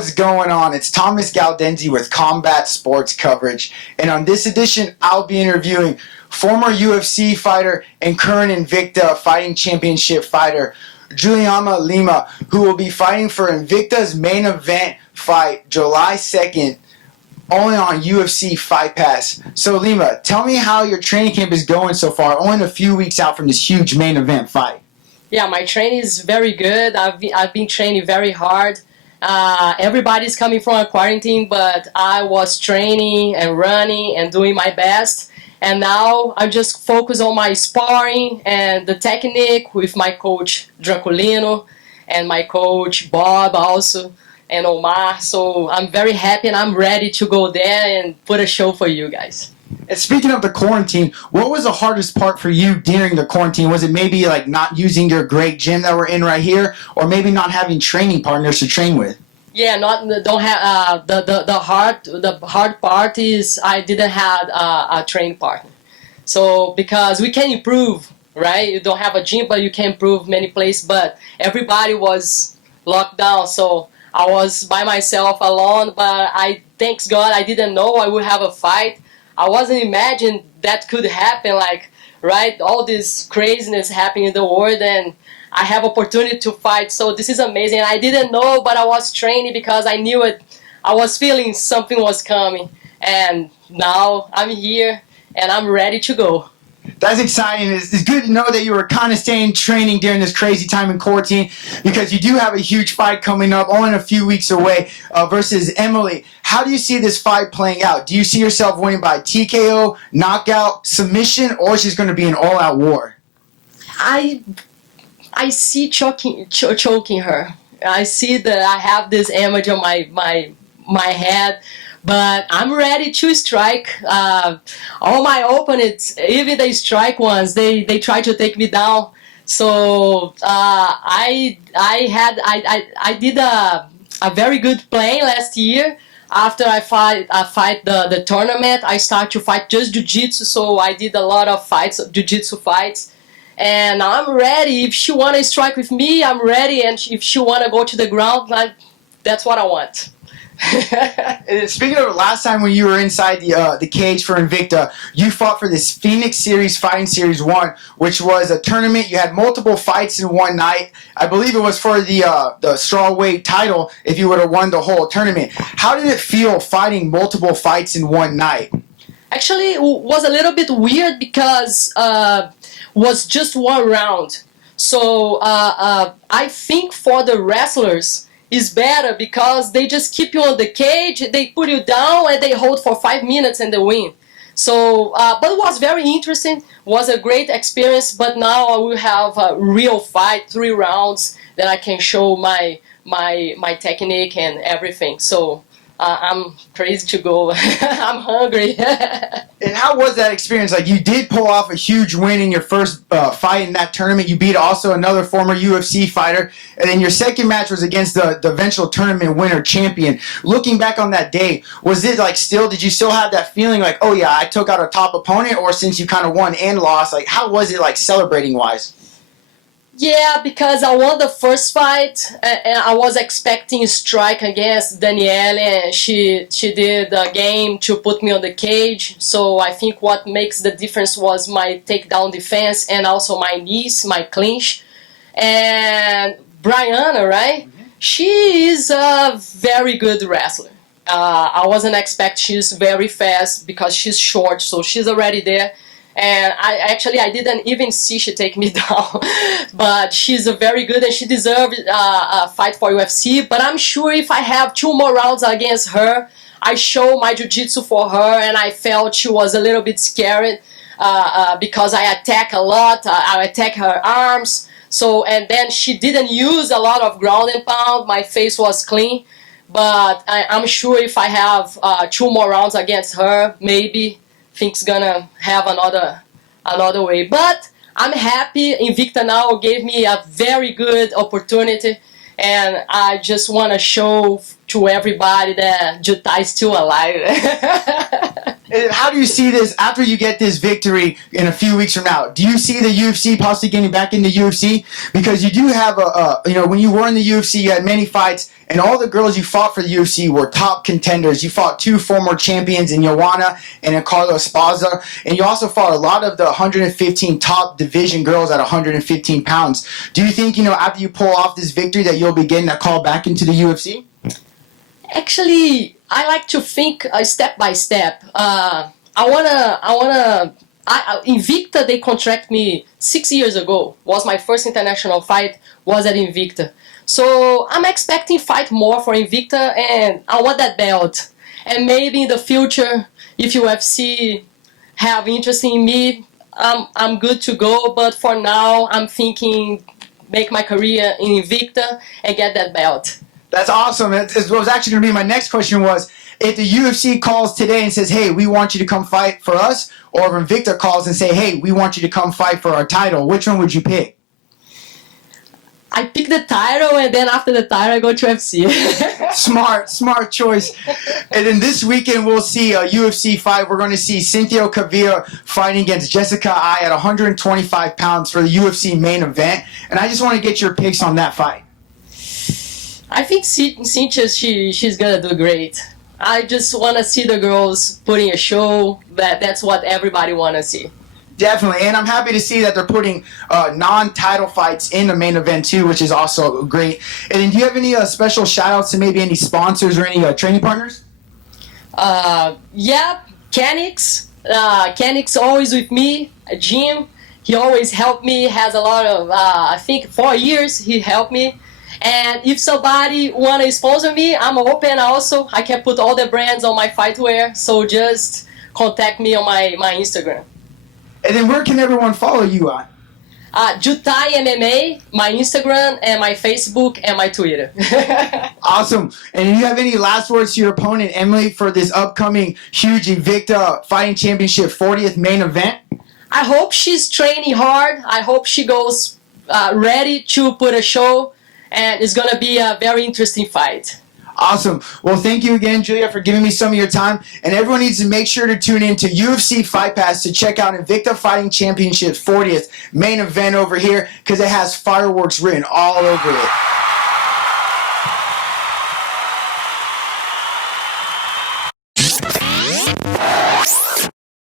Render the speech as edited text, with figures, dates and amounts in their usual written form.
what's going on? It's Thomas Galdenzi with Combat Sports Coverage. And on this edition, I'll be interviewing former UFC fighter and current Invicta fighting championship fighter, Juliana Lima, who will be fighting for Invicta's main event fight July 2nd, only on UFC Fight Pass. So Lima, tell me how your training camp is going so far, only a few weeks out from this huge main event fight. Yeah, my training is very good. I've been training very hard. Everybody's coming from a quarantine, but I was training and running and doing my best. And now I just focus on my sparring and the technique with my coach Draculino and my coach Bob also and Omar. So I'm very happy and I'm ready to go there and put a show for you guys. And speaking of the quarantine, what was the hardest part for you during the quarantine? Was it maybe like not using your great gym that we're in right here, or maybe not having training partners to train with? Yeah, don't have the hard part is I didn't have a training partner. So because we can improve, right? You don't have a gym, but you can improve many places. But everybody was locked down, so I was by myself alone. But thanks God, I didn't know I would have a fight. I wasn't imagining that could happen, like, right, all this craziness happening in the world, and I have opportunity to fight, so this is amazing. I didn't know, but I was training because I knew it. I was feeling something was coming, and now I'm here, and I'm ready to go. That's exciting. It's good to know that you were kind of staying training during this crazy time in quarantine, because you do have a huge fight coming up only a few weeks away versus Emily. How do you see this fight playing out? Do you see yourself winning by TKO, knockout, submission, or is this going to be an all-out war? I see choking her. I see that I have this image on my head. But I'm ready to strike. All my opponents, even the strike ones, they try to take me down. So I did a very good play last year. After I fight the tournament, I start to fight just jiu-jitsu. So I did a lot of fights, jiu-jitsu fights. And I'm ready. If she want to strike with me, I'm ready. And if she want to go to the ground, that's what I want. Speaking of last time when you were inside the cage for Invicta, you fought for this Phoenix Series Fighting Series 1, which was a tournament. You had multiple fights in one night. I believe it was for the strawweight title if you would have won the whole tournament. How did it feel fighting multiple fights in one night? Actually, it was a little bit weird because was just one round. So I think for the wrestlers, is better because they just keep you on the cage, they put you down, and they hold for 5 minutes and they win. So, but it was very interesting, was a great experience, but now I will have a real fight, 3 rounds, that I can show my technique and everything. So, I'm crazy to go. I'm hungry. And how was that experience? Like, you did pull off a huge win in your first fight in that tournament. You beat also another former UFC fighter. And then your second match was against the eventual tournament winner champion. Looking back on that day, was it like did you still have that feeling like, oh yeah, I took out a top opponent? Or since you kind of won and lost, like, how was it like celebrating wise? Yeah, because I won the first fight, and I was expecting strike against Danielle, and she did a game to put me on the cage. So I think what makes the difference was my takedown defense and also my knees, my clinch. And Brianna, right? Mm-hmm. She is a very good wrestler. I wasn't expecting she's very fast because she's short, so she's already there. And I didn't even see she take me down. But she's very good and she deserved a fight for UFC. But I'm sure if I have 2 more rounds against her, I show my jiu-jitsu for her, and I felt she was a little bit scared because I attack a lot. I attack her arms. So, and then she didn't use a lot of ground and pound. My face was clean. But I'm sure if I have 2 more rounds against her, maybe things gonna have another way. But I'm happy. Invicta now gave me a very good opportunity, and I just want to show to everybody that Jutai is still alive. How do you see this after you get this victory in a few weeks from now? Do you see the UFC possibly getting back into UFC? Because you do have when you were in the UFC, you had many fights, and all the girls you fought for the UFC were top contenders. You fought 2 former champions in Joanna and in Carlos Esparza, and you also fought a lot of the 115 top division girls at 115 pounds. Do you think, after you pull off this victory that you'll be getting a call back into the UFC? Actually, I like to think step by step. Invicta, they contract me 6 years ago. Was my first international fight, was at Invicta. So I'm expecting fight more for Invicta, and I want that belt. And maybe in the future, if UFC have interest in me, I'm good to go. But for now, I'm thinking make my career in Invicta and get that belt. That's awesome. It was actually going to be my next question was, if the UFC calls today and says, hey, we want you to come fight for us, or if Invicta calls and say, hey, we want you to come fight for our title, which one would you pick? I pick the title, and then after the title, I go to UFC. Smart choice. And then this weekend, we'll see a UFC fight. We're going to see Cynthia Kavira fighting against Jessica Ai at 125 pounds for the UFC main event. And I just want to get your picks on that fight. I think Cynthia, she's gonna do great. I just want to see the girls putting a show. That's what everybody want to see. Definitely, and I'm happy to see that they're putting non-title fights in the main event too, which is also great. And then do you have any special shout-outs to maybe any sponsors or any training partners? Yeah, Kenix. Kenix always with me. Jim, he always helped me. Has a lot of, I think 4 years he helped me. And if somebody want to sponsor me, I'm open also. I can put all the brands on my fightwear. So just contact me on my Instagram. And then where can everyone follow you on? Jutai MMA, my Instagram, and my Facebook, and my Twitter. Awesome. And do you have any last words to your opponent, Emily, for this upcoming huge Invicta Fighting Championship 40th main event? I hope she's training hard. I hope she goes ready to put a show. And it's going to be a very interesting fight. Awesome. Well, thank you again, Julia, for giving me some of your time. And everyone needs to make sure to tune in to UFC Fight Pass to check out Invicta Fighting Championship's 40th main event over here because it has fireworks written all over it.